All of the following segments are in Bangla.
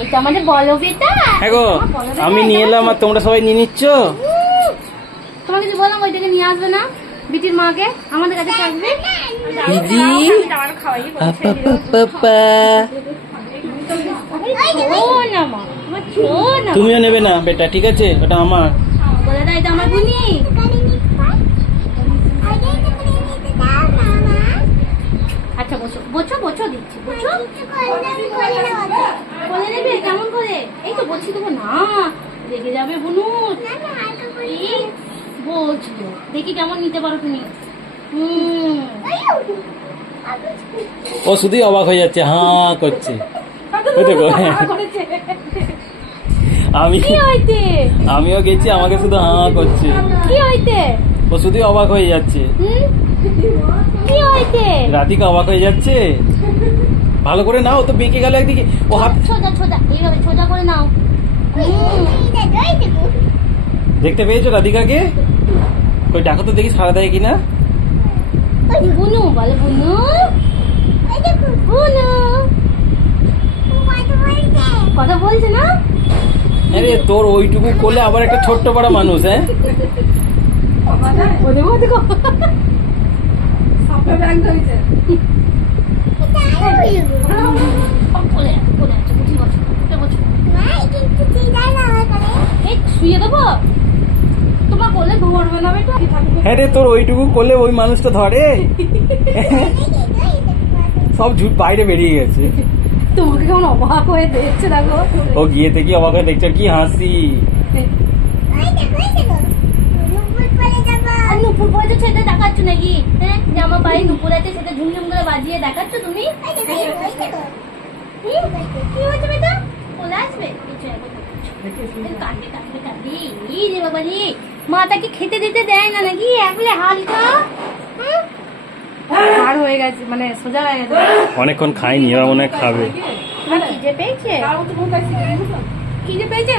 এটা আমাদের বলো বেটা। হ্যাঁ গো, আমি নিয়ে এলাম আর তোমরা সবাই নিয়ে নিচ্ছ। তোমাকে যে বললাম ওইটাকে নিয়ে আসবে না, বিটির মাকে আমাদের কাছে থাকবে। তুমিও নেবে না বেটা, ঠিক আছে? ওটা আমার। বলে দাও এটা আমার বুনি। আচ্ছা বসো বসো বসো, দিচ্ছি বসো। বলে নেবে কেমন করে? এই তো বলছি দেবো না, রেগে যাবে বুনু। বলছিল দেখি কেমন নিতে পারো তুমি। ও শুধুই অবাক হয়ে যাচ্ছে, হাঁ করছে। আমিও গেছি, আমাকে শুধু হাঁ করছে। কি হইতে? ও শুধুই অবাক হয়ে যাচ্ছে। কি হইতে? রাধিকা অবাক হয়ে যাচ্ছে। ভালো করে নাও, তো বেঁকে গেল একদিকে। ও হাত সোজা সোজা, এইভাবে সোজা করে নাও। দেখতে পেয়েছো রাধিকাকে? কই ডাকো তো দেখি সাড়া দেয় কিনা। বুনু বলে, বুনু বুনু কথা বলছে না। আরে তোর ওইটুকু কোলে আবার একটা ছোট্ট বড় মানুষ। হ্যাঁ শুয়ে দেবো তোমার কোলে, ধরবে না বেটা। হ্যাঁ রে, তোর ওইটুকু কোলে ওই মানুষটা ধরে। সব ঝুট বাইরে বেরিয়ে গেছে। তোমাকে কেমন অবাক হয়ে দেখছে দেখো। ও গিয়ে থেকে অবাক হয়ে দেখছে, কি হাসি। নুপুর পড়েছে সেটা দেখাচ্ছ নাকি? হ্যাঁ, যে আমার পায়ে নুপুর আছে সেটা ঝুমঝুম করে বাজিয়ে দেখাচ্ছ তুমি। কি হয়েছে বেটা? কোলে আসবে মাতাকে খেতে দিতে দেয় না নাকি? একলে হালকা আর হয়ে গেছে, মানে সোজা হয়ে গেছে। অনেকক্ষণ খাইনি, এবার মনে হয় খাবে। খিদে পেয়েছে? খিদে পেয়েছে?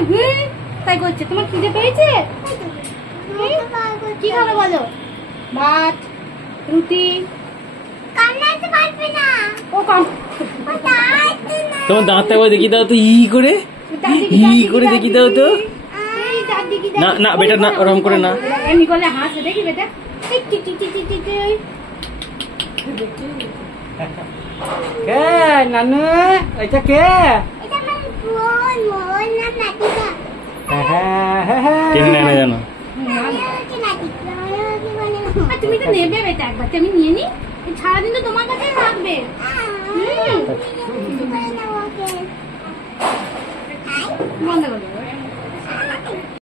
তাই করছে। তোমার খিদে পেয়েছে? কি খাবে বলো? ভাত, রুটি। তোমার দাঁতটা করে দেখি দাও তো, ই করে দেখি দাও তো। না না বেটা, না ওরকম করে না। এমনি করলে হাসবে, দেখি বেটা। কে নানু? এটা কে? জানো তুমি তো নেবে বেটা, একবার আমি নিয়ে নি। সারাদিন তো তোমার কাছে থাকবে। বন্ধ করো।